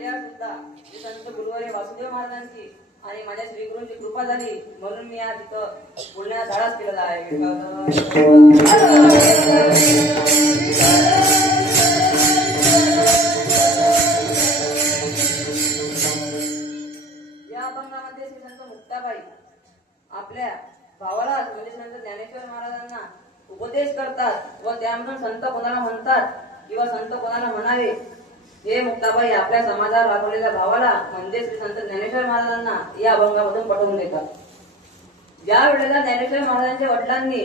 माझ्या सुद्धा श्री संत गुरुवारी वासुदेव महाराजांची आणि माझ्या श्री गुरूंची कृपा झाली म्हणून मी आज इथं बोलण्याचा धाडस केलेला आहे. या अभंगामध्ये श्री संत मुक्ताबाई आपल्या भावाला म्हणजे संत ज्ञानेश्वर महाराजांना उपदेश करतात व त्यामधून संत कोणाला म्हणतात किंवा संत कोणाला म्हणावे हे मुक्ताबाई आपल्या समाजात राबवलेल्या भावाला म्हणजे श्री संत ज्ञानेश्वर महाराजांना या अभंगामधून पटवून देतात. ज्या वेळेला ज्ञानेश्वर महाराजांच्या वडिलांनी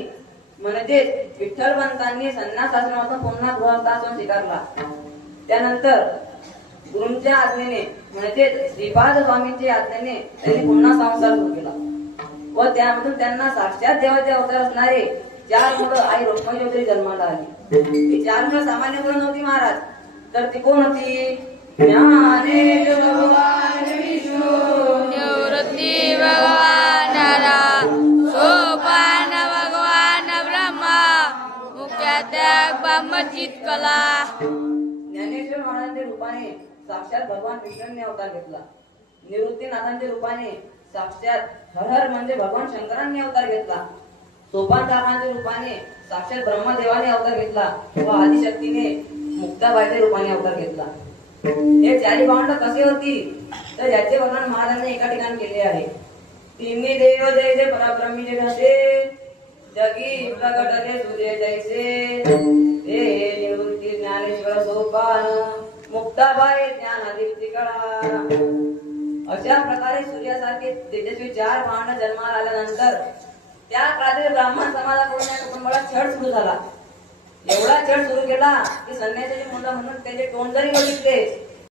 म्हणजे विठ्ठलपंतांनी संन्यास आश्रमातून पुन्हा गृहस्थाश्रम स्वीकारला त्यानंतर गुरूंच्या आज्ञेने म्हणजे श्रीपाद स्वामींच्या आज्ञेने त्यांनी पुन्हा संसार सुरू केला व त्यामधून त्यांना साक्षात देवाचे अवतार असणारे 4 मुलं आई रुक्मिणी वगैरे जन्माला आली. ती 4 मुलं सामान्य मुलं नव्हती महाराज, तर ती कोण होती? ज्ञानेश भगवान विष्णू, निवृत्ती भगवान सोपान भगवान ब्रह्मा, मुख्यात्याग ब्रह्मचित कला. ज्ञानेश्वर महाराजांच्या रूपाने साक्षात भगवान विष्णूंनी अवतार घेतला. निवृत्तीनाथांच्या रूपाने साक्षात हर हर म्हणजे भगवान शंकरांनी अवतार घेतला. सोपान काकांच्या रूपाने साक्षात ब्रह्मदेवाने अवतार घेतला व आदिशक्तीने मुक्ताबाईच्या रूपाने अवतार घेतला. हे 4 भावंड कसे होती तर याचे वर्णन महाराजांनी एका ठिकाणी केले आहे. तिन्ही देव जैसे परब्रह्मी जैसे जगी प्रगटले सूर्य जैसे हे निवृत्ती ज्ञानेश्वर सोपान मुक्ताबाई ज्ञानादीप्ती कळा. अशा प्रकारे सूर्यासारखे तेजस्वी 4 भावंड जन्माला आल्यानंतर त्या काळातील ब्राह्मण समाजाकडून या कुटुंबाला छळ सुरू झाला. एवढा छळ सुरू केला की संन्यासाची मुलं म्हणून त्याचे तोंड जरी बघितले